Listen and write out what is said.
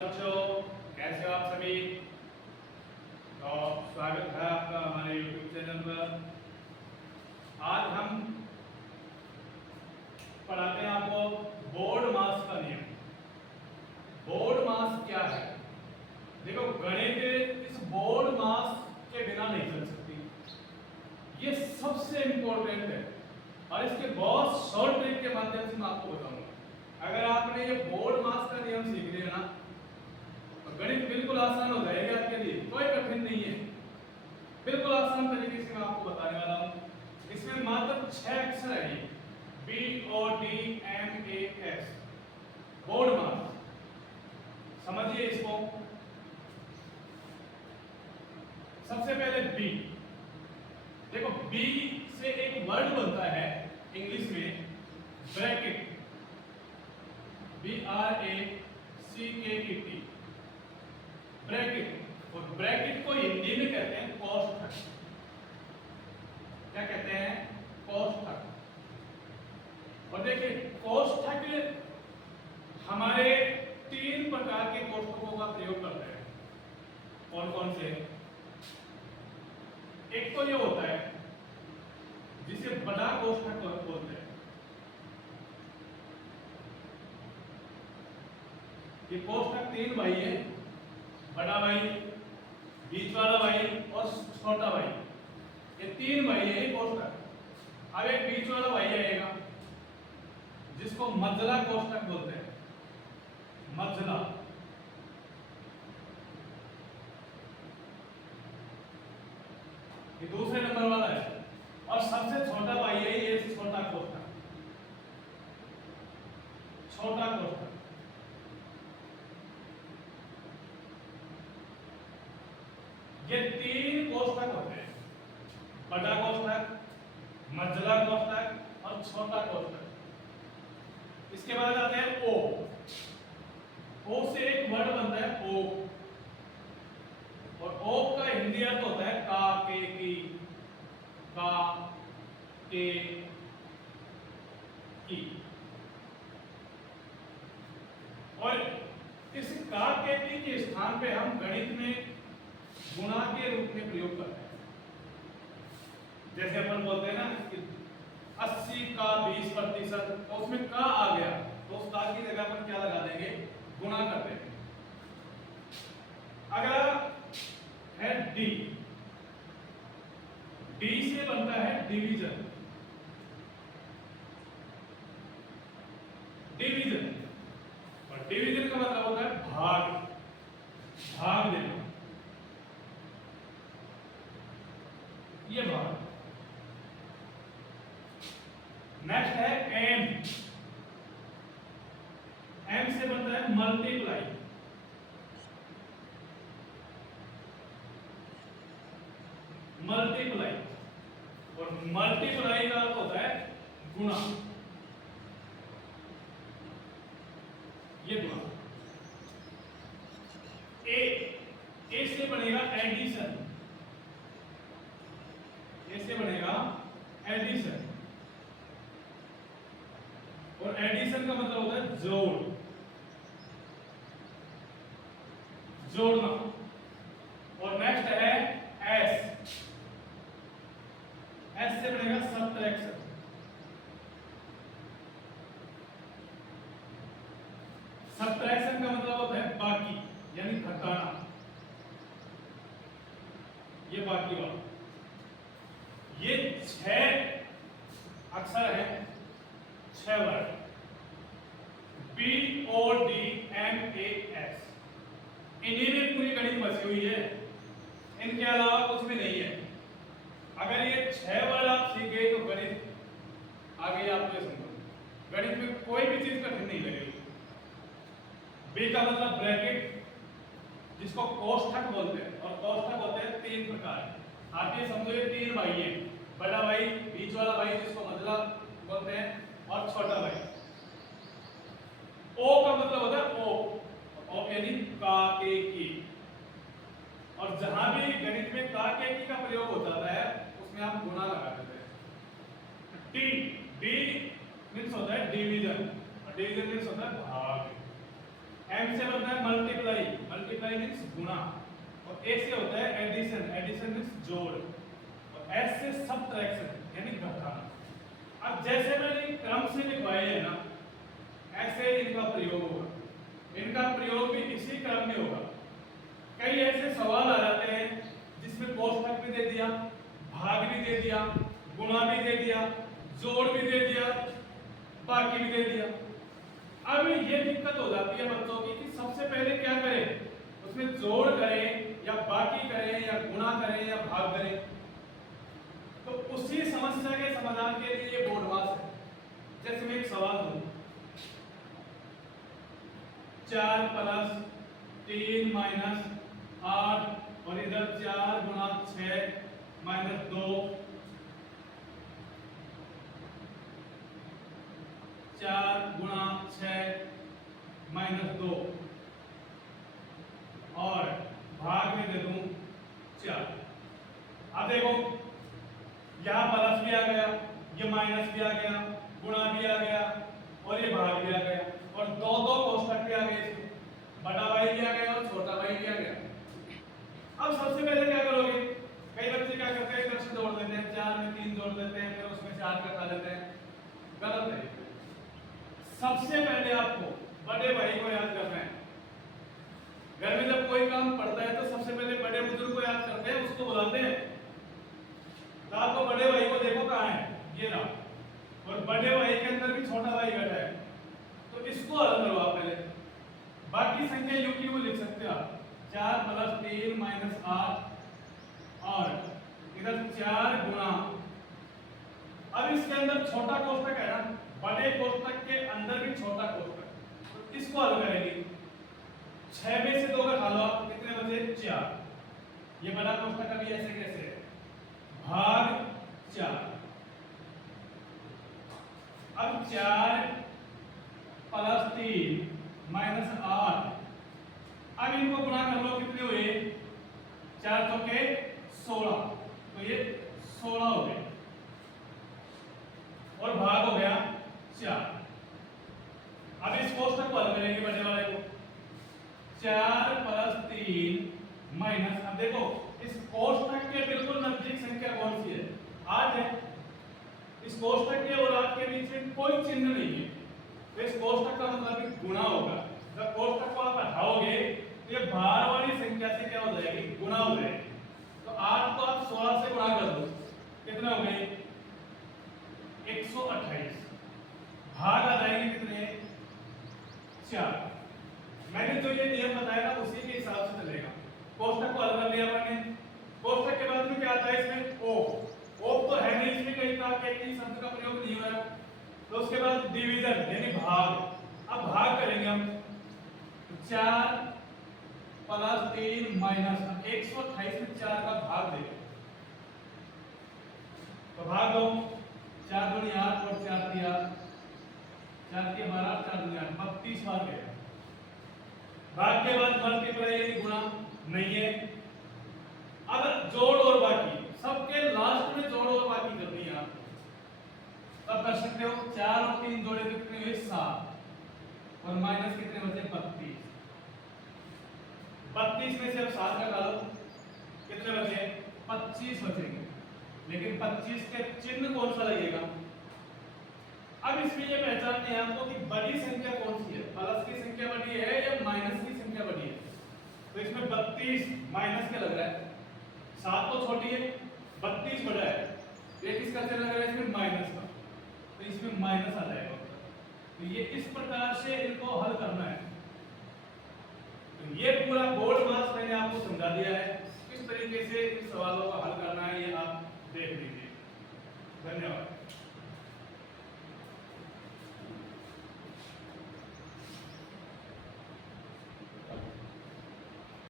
बच्चों, कैसे हो आप सभी। तो स्वागत है आपका हमारे YouTube चैनल पर। आज हम पढ़ाते हैं आपको बोर्ड मास का नियम। बोर्ड मास क्या है? देखो, गणित इस बोर्ड मास के बिना नहीं चल सकती। ये सबसे इंपॉर्टेंट है और इसके बहुत शॉर्ट ट्रिक के माध्यम से मैं आपको बताऊंगा। अगर आपने ये बोर्ड मास का नियम सीख लिया ना, गणित बिल्कुल आसान हो जाएगा आपके लिए, कोई कठिन नहीं है। बिल्कुल आसान तरीके से मैं आपको बताने वाला हूं। इसमें मात्र 6 अक्षर है, BODMAS, बोर्ड मास। समझिए इसको। सबसे पहले बी। देखो, बी से एक वर्ड बनता है इंग्लिश में, ब्रैकेट, BRACKET, ब्रैकेट। और ब्रैकेट को हिंदी में कहते हैं कोष्ठक। क्या कहते हैं? कोष्ठक। और देखिए, कोष्ठक हमारे 3 प्रकार के कोष्ठकों का प्रयोग करते हैं। कौन कौन से? एक तो ये होता है जिसे बड़ा कोष्ठक बोलते हैं। ये कोष्ठक 3 भाई है, बड़ा भाई, बीच वाला भाई और छोटा भाई। ये 3 भाई है ये कोष्ठक। अब एक बीच वाला भाई आएगा जिसको मझला कोष्ठक बोलते हैं, मझला। ये दूसरे नंबर वाला है। और सबसे छोटा भाई है ये छोटा कोष्ठक, छोटा कोष्ठक। ये 3 कोष्ठक होते हैं, बड़ा कोष्ठक, मझला कोष्ठक और छोटा कोष्ठक। इसके बाद आते हैं ओ। ओ से एक वर्ड बनता है ओ, और ओ का हिंदी अर्थ होता है का, के, की, का, के, की। और इस का, के, की के स्थान पे हम गणित में गुणा के रूप में प्रयोग करते हैं। जैसे अपन बोलते हैं ना 80 का 20%, तो उसमें का आ गया, तो उस का की जगह पर क्या लगा देंगे? गुणा कर देंगे। अगला है डी। डी से बनता है डिवीजन। डिवीजन, और डिवीजन का मतलब होता है भाग, भाग देना। ये भाग। नेक्स्ट है एम। एम से बनता है मल्टीप्लाई। मल्टीप्लाई, और मल्टीप्लाई का अर्थ होता है गुणा। ये गुणा। ए से बनेगा एडिशन। ए से बनेगा एडिशन, और एडिशन का मतलब होता है जोड़, जोड़ना। और नेक्स्ट है एस। एस से बनेगा सब्ट्रैक्शन। सब्ट्रैक्शन का मतलब होता है बाकी, यानी घटाना। ये बाकी वाला। ये 6 अक्षर है, 6 वर्ड, BODMAS। इन्हीं में पूरी गणित बसी हुई है, इनके अलावा कुछ भी नहीं है। अगर ये 6 वर्ड आप सीख गए तो गणित आगे आपको ये समझो, गणित में कोई भी चीज कठिन नहीं लगेगी। बी का मतलब ब्रैकेट, जिसको कोष्ठक बोलते हैं, और कोष्ठक होते हैं 3 प्रकार के। आप ये समझो, ये 3 भाई हैं, बड़ा भाई, बीच वाला भाई जिसको मझला बोलते हैं, और छोटा भाई। ओ का मतलब होता है ओ यानी का, के, की। और जहां भी गणित में का, के, की का प्रयोग हो जाता है उसमें आप गुणा लगा देते हैं। डी मीन्स होता है डिवीजन, और डिवीजन मीन्स होता है भाग। एम से बनता है मल्टीप्लाई, मल्टीप्लाई मीन्स गुणा, और ए से होता है एडिशन, एडिशन मीन्स जोड़, और एस से सबट्रैक्शन यानी घटाना। अब जैसे मैंने क्रम से लिखवाए है ना, ऐसे इनका प्रयोग होगा, इनका प्रयोग भी इसी क्रम में होगा। कई ऐसे सवाल आ जाते हैं जिसमें कोष्ठक भी दे दिया, भाग भी दे दिया, गुणा भी दे दिया, जोड़ भी दे दिया, बाकी भी दे दिया। अब ये दिक्कत हो जाती है बच्चों की कि सबसे पहले क्या करें, उसमें जोड़ करें या बाकी करें या गुणा करें या भाग करें। तो उसी समस्या के समाधान के लिए ये बोर्ड मास है। जैसे मैं एक सवाल दूं, 4 + 3 - 8 और इधर 4 × 6 - 2, 4 × 6 - 2 और भाग में दे दूं 4। अब देखो यहाँ प्लस भी आ गया, ये माइनस भी आ गया, गुणा भी आ गया और ये भाग भी आ गया, और दो दो कोष्ठक भी आ गए, इसमें बड़ा वाई भी आ गया और छोटा वाई भी आ गया। अब सबसे पहले क्या करोगे, कई बच्चे क्या करते हैं, इधर से जोड़ देते हैं, 4 में 3 जोड़ देते हैं, फिर उसमें 4 घटा देते हैं। गलत है। सबसे पहले आपको बड़े भाई को याद करना है। घर में जब कोई काम पड़ता है तो सबसे पहले बड़े बुजुर्ग को याद करते हैं, उसको बुलाते हैं। तो आपको बड़े भाई को देखो कहाँ है, ये रहा, और बड़े भाई के अंदर भी छोटा भाई बैठा है, तो इसको हल करो आप पहले। बाकी संख्या यू की यू लिख सकते हो आप, 4 + 3 - 8 और इधर 4 गुणा, अब इसके अंदर छोटा कोष्ठक है ना, बड़े कोष्ठक के अंदर भी छोटा कोष्ठक, तो इसको हल करेंगे। 6 में से 2 का खा लो आप, कितने बचे, 4। ये बड़ा कोष्ठक अभी ऐसे कैसे है, भाग 4। अब 4 + 3 - 8, अब इनको गुणा कर लो, कितने हुए, 4 × 4 = 16, तो ये 16 हो गए, और भाग हो गया 4। अब इस कोष्ठक को हल करेंगे बड़े वाले को, 4 + 3 - अब देखो इस कोष्ठक के बिल्कुल नजदीक संख्या कौन सी है, 8 है। इस कोष्ठक के और 8 के बीच में कोई चिन्ह नहीं है, तो इस कोष्ठक का मतलब भी गुणा होगा। जब कोष्ठक को आप हटाओगे तो ये बाहर वाली संख्या से क्या हो जाएगी, गुणा हो जाएगी। तो 8 को आप 16 से गुणा कर दो, कितना हो गए, 128। भाग आ जाएंगे कितने, 4। मैंने जो ये नियम बताया ना उसी के हिसाब से चलेगा। कोष्ठक को हल कर लिया आपने, कोष्ठक के बाद में क्या आता है, इसमें ओप तो है नहीं, इसमें कहीं का कि शब्द का प्रयोग नहीं हो रहा। तो उसके बाद डिवीजन यानी भाग, अब भाग करेंगे हम, 4 + 3 - 128 में 4 का भाग देंगे, तो भाग दो, 4 दूनी 8 और 4 दिया, 4 के 12, 4 दूनी 8, 32 बार गया। भाग के बाद मल्टीप्लाई यानी गुणा नहीं है। अब जोड़ और बाकी, सबके लास्ट में जोड़ और बाकी करनी है आप, तब कर सकते हो। 4 और 3 जोड़े तो कितने हुए, 7, और माइनस कितने बचे, 32। 32 में से अब 7 का डालो, कितने बचे, 25 बचेंगे, लेकिन 25 के चिन्ह कौन सा लगेगा। अब इसमें ये पहचानना है आपको कि बड़ी संख्या कौन सी है, प्लस की संख्या बड़ी है या माइनस की संख्या बड़ी है। तो इसमें 32 माइनस के लग रहा है, 7 तो छोटी है, 32 बड़ा है, ये किसका चिन्ह लग रहा है, इसमें माइनस का, तो इसमें माइनस आ जाएगा। तो ये इस प्रकार से इनको हल करना है। तो ये पूरा बोर्ड मास मैंने आपको समझा दिया है, किस तरीके से इन सवालों का हल करना है ये आप देख लीजिए। धन्यवाद।